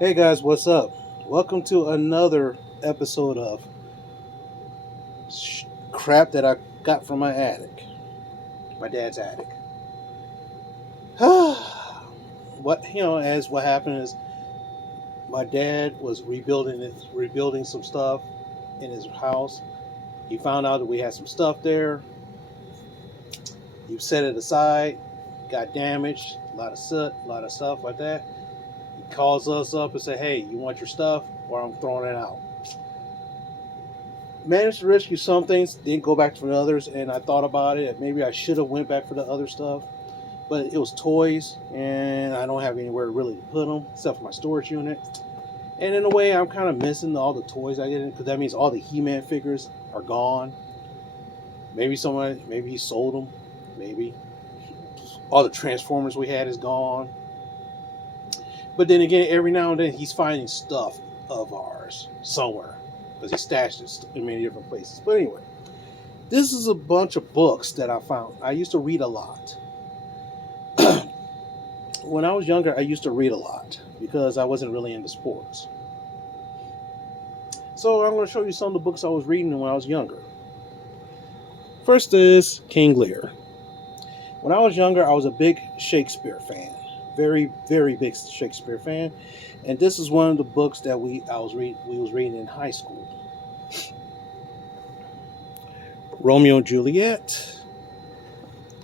Hey guys, what's up? Welcome to another episode of crap that I got from my attic, my dad's attic. As what happened is my dad was rebuilding some stuff in his house. He found out that we had some stuff there. He set it aside, got damaged, a lot of soot, a lot of stuff like that. He calls us up and say, "Hey, you want your stuff, or I'm throwing it out." Managed to rescue some things, didn't go back for the others, and I thought about it. Maybe I should have went back for the other stuff, but it was toys, and I don't have anywhere really to put them except for my storage unit. And in a way, I'm kind of missing all the toys I didn't, because that means all the He-Man figures are gone. Maybe he sold them. Maybe all the Transformers we had is gone. But then again, every now and then he's finding stuff of ours somewhere because he stashed it in many different places. But anyway, this is a bunch of books that I found. I used to read a lot. When I was younger, I used to read a lot because I wasn't really into sports. So I'm going to show you some of the books I was reading when I was younger. First is King Lear. When I was younger, I was a big Shakespeare fan. Very, very big Shakespeare fan. And this is one of the books that we was reading in high school. Romeo and Juliet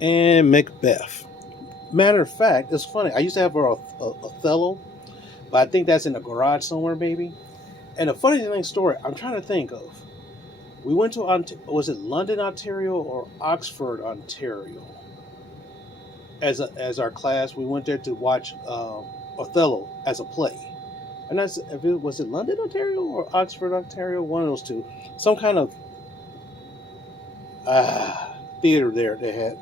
and Macbeth. Matter of fact, it's funny. I used to have a Othello, but I think that's in the garage somewhere, maybe. And a funny thing story, I'm trying to think of. We went to was it London, Ontario, or Oxford, Ontario? As our class, we went there to watch Othello as a play. And that's if it was it London, Ontario, or Oxford, Ontario, one of those two. Some kind of theater there they had.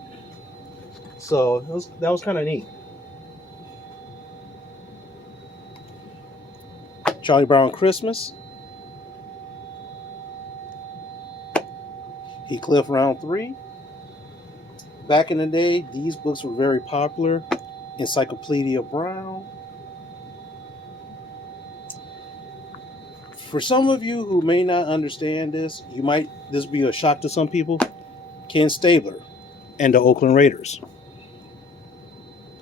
So that was kind of neat. Charlie Brown Christmas, Heathcliff Round 3. Back in the day, these books were very popular. Encyclopedia Brown. For some of you who may not understand this, this be a shock to some people. Ken Stabler and the Oakland Raiders.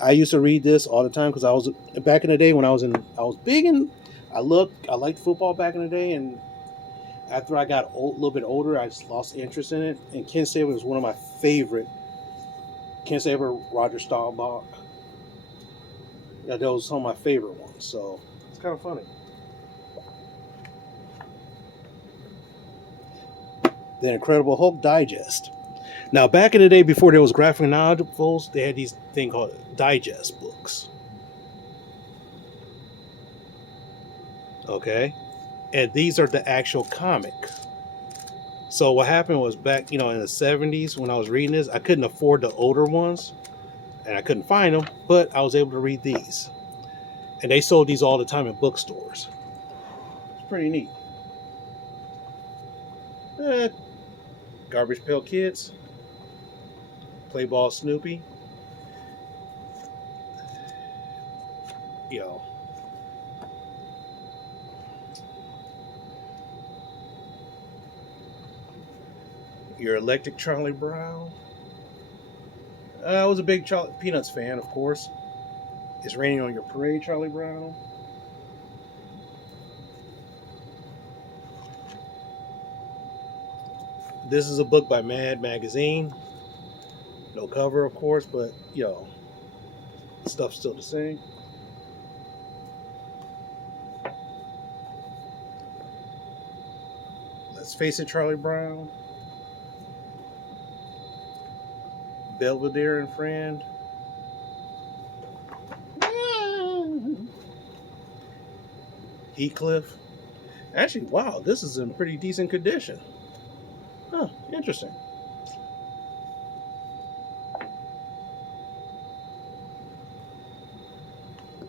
I used to read this all the time because I was back in the day when I was big and I liked football back in the day, and after I got a little bit older, I just lost interest in it. And Ken Stabler was one of my favorite. Ken Stabler, Roger Staubach. Yeah, those were some of my favorite ones. So it's kind of funny. The Incredible Hulk Digest. Now, back in the day, before there was graphic novels, they had these thing called digest books. Okay, and these are the actual comic. So what happened was back, in the '70s when I was reading this, I couldn't afford the older ones, and I couldn't find them, but I was able to read these, and they sold these all the time in bookstores. It's pretty neat. Eh, Garbage Pail Kids, Play Ball Snoopy, you know, Your Electric Charlie Brown. I was a big Peanuts fan, of course. It's Raining on Your Parade, Charlie Brown. This is a book by Mad Magazine. No cover, of course, but stuff's still the same. Let's Face It, Charlie Brown. Belvedere and Friend. Heathcliff. Actually, wow, this is in pretty decent condition. Huh, interesting.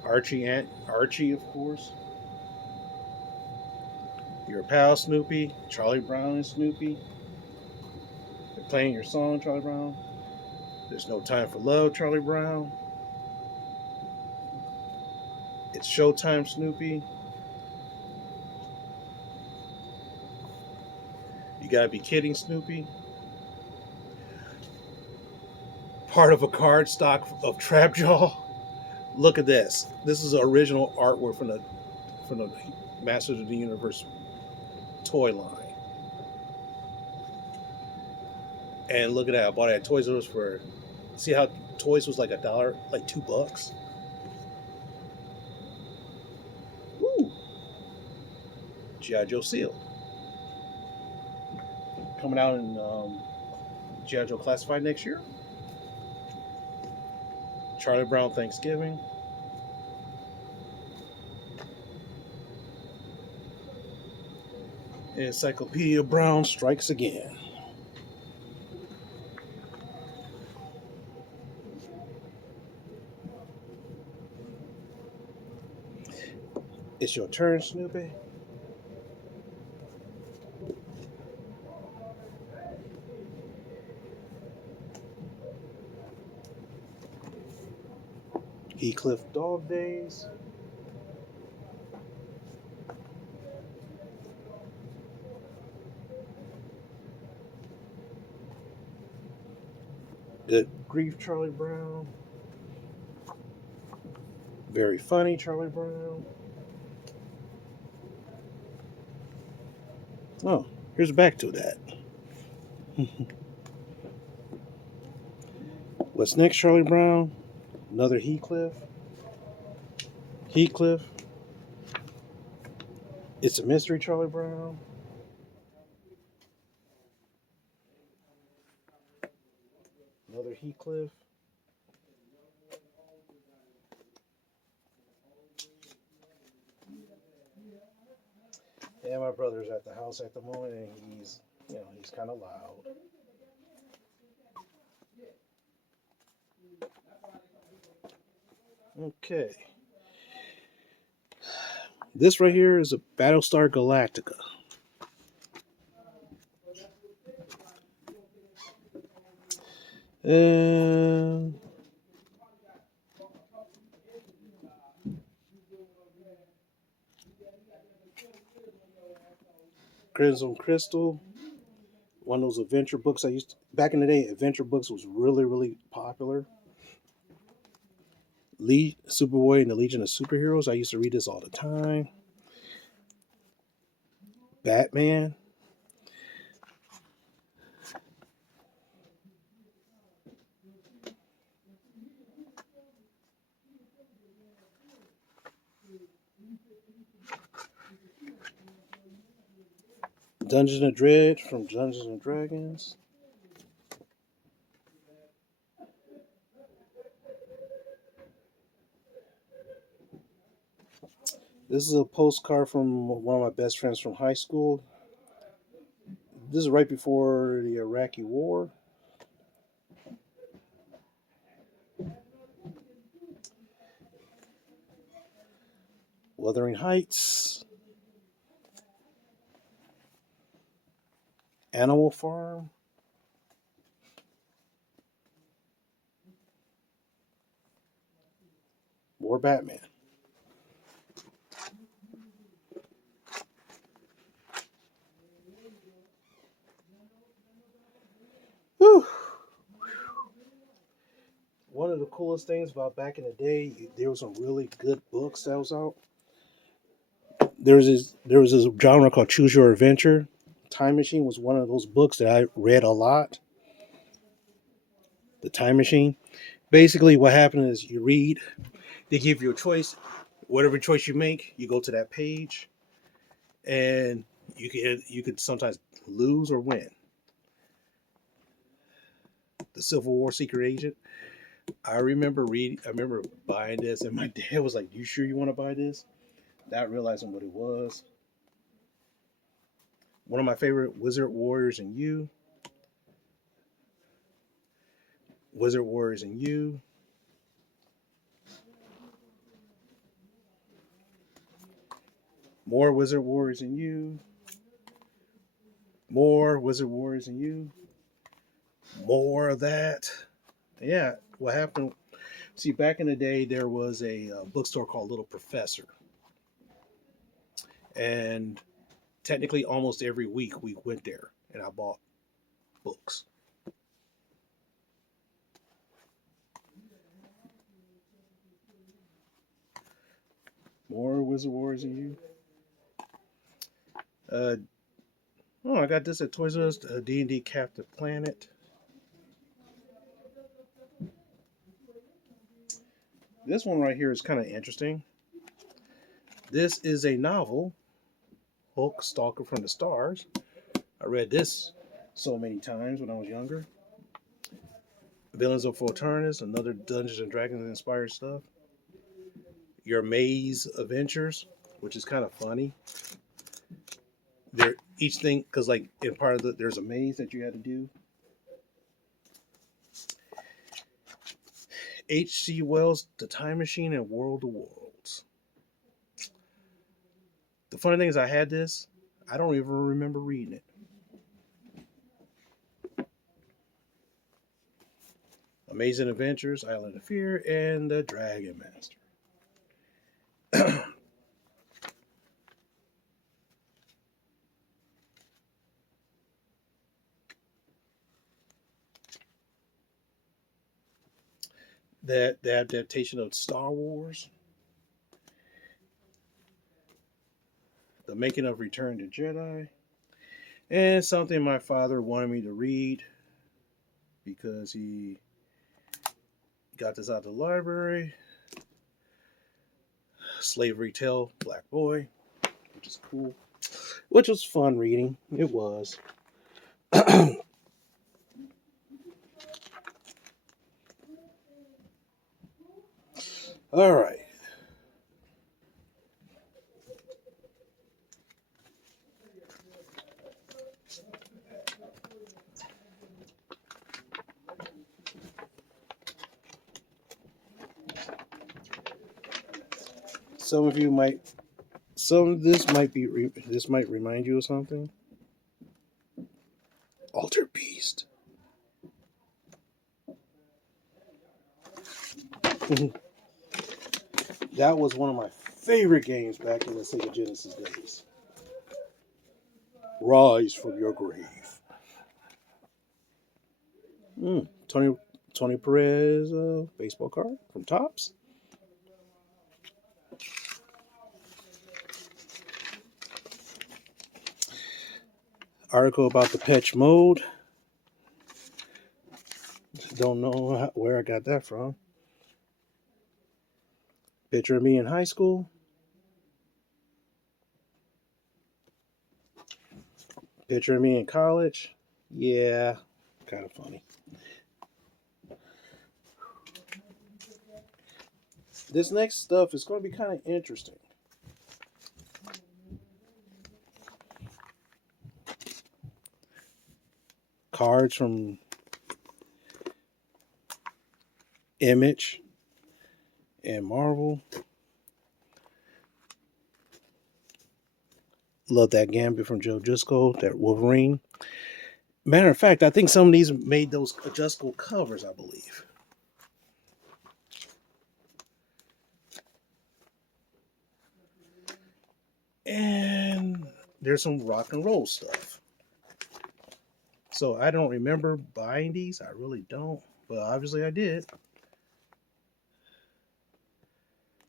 Archie, of course. Your Pal Snoopy, Charlie Brown and Snoopy. They're playing your song, Charlie Brown. There's No Time for Love, Charlie Brown. It's Showtime Snoopy. You gotta be kidding, Snoopy. Part of a card stock of Trapjaw. Look at this. This is original artwork from the Masters of the Universe toy line. And look at that. I bought it at Toys R Us for. See how toys was like $1, like $2. Woo! G.I. Joe Seal. Coming out in G.I. Joe Classified next year. Charlie Brown Thanksgiving. Encyclopedia Brown strikes again. It's your turn, Snoopy. Heathcliff Dog Days. Good grief, Charlie Brown. Very funny, Charlie Brown. Oh, here's back to that. What's next, Charlie Brown? Another Heathcliff. Heathcliff. It's a mystery, Charlie Brown. Another Heathcliff. Yeah, my brother's at the house at the moment, and he's kind of loud. Okay. This right here is a Battlestar Galactica. And Crimson Crystal. One of those adventure books I used to, back in the day. Adventure books was really, really popular. Superboy and the Legion of Superheroes. I used to read this all the time. Batman. Dungeons and Dread from Dungeons and Dragons. This is a postcard from one of my best friends from high school. This is right before the Iraqi War. Wuthering Heights. Animal Farm. More Batman. Whew. One of the coolest things about back in the day, there was some really good books that was out. There was this genre called Choose Your Adventure. Time Machine was one of those books that I read a lot. The Time Machine. Basically, what happened is you read, they give you a choice. Whatever choice you make, you go to that page, and you could sometimes lose or win. The Civil War Secret Agent. I remember buying this, and my dad was like, "You sure you want to buy this?" Not realizing what it was. One of my favorite Wizard Warriors and You. Wizard Warriors and You. More Wizard Warriors and You. More Wizard Warriors and You. More of that. Yeah, what happened See, back in the day, there was a bookstore called Little Professor, and technically, almost every week we went there, and I bought books. More Wizard Wars than you. Uh, oh, I got this at Toys R Us. D&D Captive Planet. This one right here is kind of interesting. This is a novel, Hulk Stalker from the Stars. I read this so many times when I was younger. Villains of Forturnus, another Dungeons and Dragons inspired stuff. Your Maze Adventures, which is kind of funny. There, each thing, because like in part of there's a maze that you had to do. H.G. Wells' The Time Machine and World of Worlds. The funny thing is, I had this. I don't even remember reading it. Amazing Adventures, Island of Fear, and The Dragon Master. That the adaptation of Star Wars, the making of Return to Jedi, and something my father wanted me to read because he got this out of the library. Slavery Tale, Black Boy, which is cool, which was fun reading. It was. All right. Some of you might, some of this might be, this might remind you of something. Alter Beast. That was one of my favorite games back in the Sega Genesis days. Rise from your grave. Tony Perez baseball card from Topps. Article about the Patch mode. Don't know where I got that from. Picture of me in high school. Picture of me in college. Yeah, kind of funny. This next stuff is going to be kind of interesting. Cards from Image and Marvel. Love that Gambit from Joe Driscoll, that Wolverine. Matter of fact, I think some of these made those adjustable covers, I believe. And there's some rock and roll stuff. So I don't remember buying these. I really don't. But obviously I did.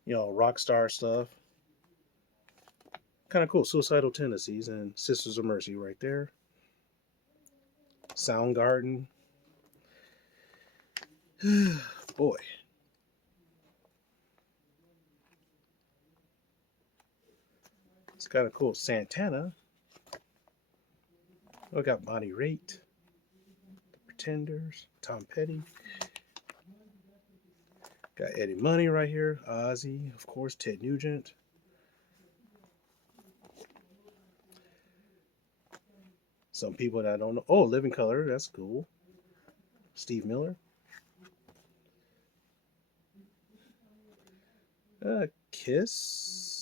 You know, rock star stuff. Kind of cool. Suicidal Tendencies and Sisters of Mercy right there. Soundgarden. Boy. It's kind of cool. Santana. I got Bonnie Raitt. The Pretenders. Tom Petty. Got Eddie Money right here. Ozzy. Of course, Ted Nugent. Some people that I don't know. Oh, Living Color. That's cool. Steve Miller. Kiss.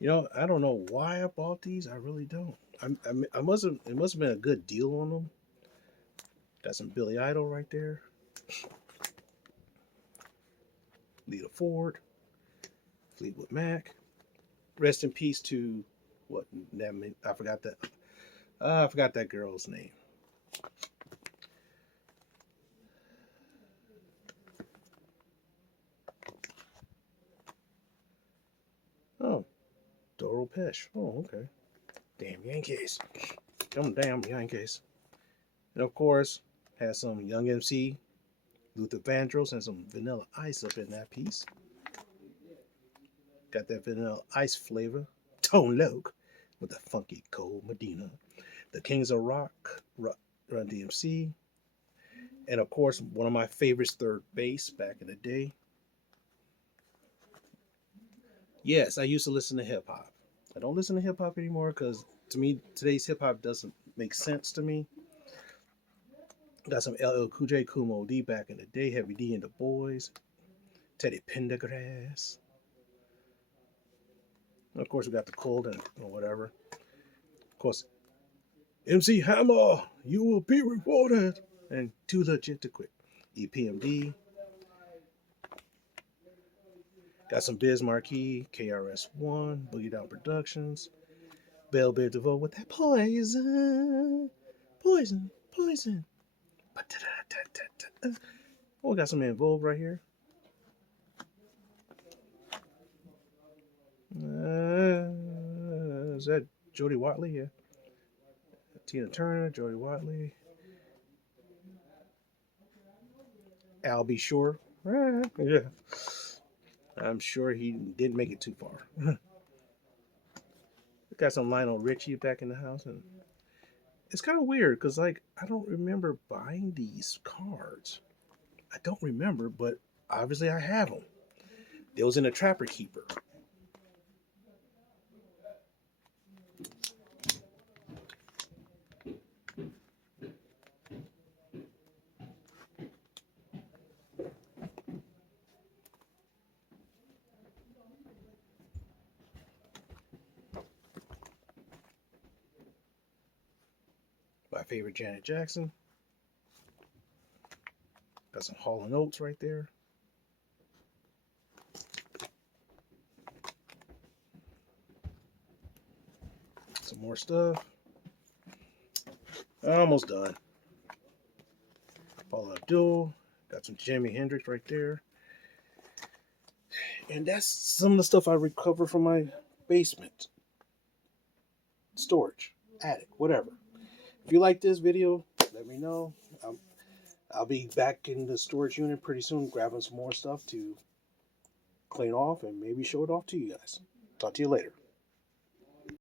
You know, I don't know why I bought these. I really don't. I must have. It must have been a good deal on them. Got some Billy Idol right there. Lita Ford, Fleetwood Mac. Rest in peace to what that meant. I forgot that. I forgot that girl's name. Oh, Doro Pesh. Oh, okay. Damn Yankees. Them damn Yankees. And of course, has some Young MC, Luther Vandross, and some Vanilla Ice up in that piece. Got that Vanilla Ice flavor. Tone Loc with the funky Cold Medina. The Kings of Rock, Run DMC. And of course, one of my favorites, Third Bass, back in the day. Yes, I used to listen to hip hop. I don't listen to hip hop anymore because to me, today's hip hop doesn't make sense to me. Got some LL Cool J, Kool Moe Dee back in the day, Heavy D and the Boys, Teddy Pendergrass. And of course, we got the Cold and or whatever. Of course, MC Hammer, you will be rewarded. And Too Legit to Quit. EPMD. Got some Biz Markie, KRS-One, Boogie Down Productions, Bell Biv DeVoe with that poison, poison, poison. Oh, we got some En Vogue right here. Is that Jody Watley? Yeah. Tina Turner, Jody Watley. Al B. Sure. Yeah. I'm sure he didn't make it too far. Got some Lionel Richie back in the house, and it's kind of weird because like I don't remember buying these cards. I don't remember, but obviously I have them. It was in a Trapper Keeper. My favorite Janet Jackson. Got some Hall & Oates right there. Some more stuff. Almost done. Paula Abdul. Got some Jimi Hendrix right there. And that's some of the stuff I recovered from my basement. Storage. Attic. Whatever. If you like this video, let me know. I'll be back in the storage unit pretty soon grabbing some more stuff to clean off and maybe show it off to you guys. Talk to you later.